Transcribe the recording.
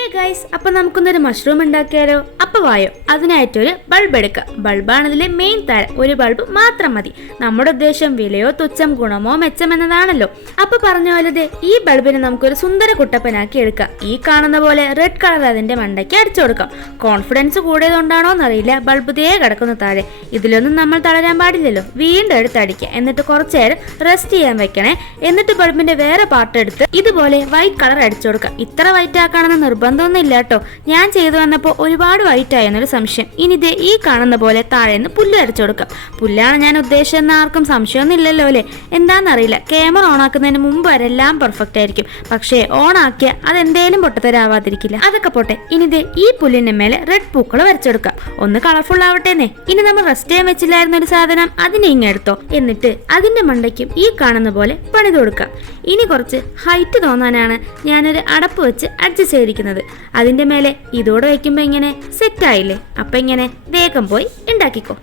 Hey guys, അപ്പൊ നമുക്കൊന്നൊരു mushroom ഉണ്ടാക്കിയാലോ? അപ്പൊ വായോ, അതിനായിട്ടൊരു ബൾബ് എടുക്കാം. ബൾബാണ് ഇതിലെ മെയിൻ താരം. ഒരു ബൾബ് മാത്രം മതി. നമ്മുടെ ഉദ്ദേശം വിലയോ തുച്ഛം ഗുണമോ മെച്ചം എന്നതാണല്ലോ. അപ്പൊ പറഞ്ഞ പോലെ ഈ ബൾബിനെ നമുക്കൊരു സുന്ദര കുട്ടപ്പനാക്കി എടുക്കാം. ഈ കാണുന്ന പോലെ റെഡ് കളർ അതിന്റെ മണ്ടയ്ക്ക് അടിച്ചു കൊടുക്കാം. കോൺഫിഡൻസ് കൂടിയതുകൊണ്ടാണോ എന്നറിയില്ല, ബൾബ് തേ കിടക്കുന്ന താഴെ. ഇതിലൊന്നും നമ്മൾ തളരാൻ പാടില്ലല്ലോ. വീണ്ടും എടുത്തടിക്കുക, എന്നിട്ട് കുറച്ചു നേരം റെസ്റ്റ് ചെയ്യാൻ വെക്കണേ. എന്നിട്ട് ബൾബിന്റെ വേറെ പാർട്ട് എടുത്ത് ഇതുപോലെ വൈറ്റ് കളർ അടിച്ചു കൊടുക്കാം. ഇത്ര വൈറ്റ് ആക്കണമെന്ന് നിർബന്ധമൊന്നും ഇല്ല കേട്ടോ. ഞാൻ ചെയ്തു വന്നപ്പോൾ ഒരുപാട് വൈറ്റ് ആയെന്നൊരു സംശയം. ഇനി ഇതേ ഈ കാണുന്ന പോലെ താഴേന്ന് പുല്ല് അടിച്ചു കൊടുക്കാം. പുല്ലാണ് ഞാൻ ഉദ്ദേശിച്ചെന്ന് ആർക്കും സംശയമൊന്നും ഇല്ലല്ലോ അല്ലേ? എന്താണെന്നറിയില്ല, ക്യാമറ ഓൺ ആക്കുന്നതിന് മുമ്പ് വരെ എല്ലാം പെർഫെക്റ്റ് ആയിരിക്കും. പക്ഷേ ഓൺ ആക്കിയ അതെന്തേലും പൊട്ടത്തരാവാതിരിക്കില്ല. അതൊക്കെ പോട്ടെ. ഇനി ഇതേ ഈ പുല്ലിന്റെ മേലെ റെഡ് പൂക്കൾ വരച്ചെടുക്കാം. ഒന്ന് കളർഫുൾ ആവട്ടേന്നേ. ഇനി നമ്മൾ റെസ്റ്റ് ചെയ്യാൻ വെച്ചില്ലായിരുന്ന ഒരു സാധനം, അതിനെ ഇങ്ങെടുത്തോ. എന്നിട്ട് അതിന്റെ മണ്ടയ്ക്കും ഈ കാണുന്ന പോലെ പണിത് കൊടുക്കാം. ഇനി കുറച്ച് ഹൈറ്റ് തോന്നാനാണ് ഞാനൊരു അടപ്പ് വെച്ച് അഡ്ജസ്റ്റ് ചെയ്തിരിക്കുന്നത്. അതിന്റെ മേലെ ഇതോടെ വയ്ക്കുമ്പോ ഇങ്ങനെ സെറ്റ് ആയില്ലേ? അപ്പൊ ഇങ്ങനെ വേഗം പോയി ഉണ്ടാക്കിക്കോ.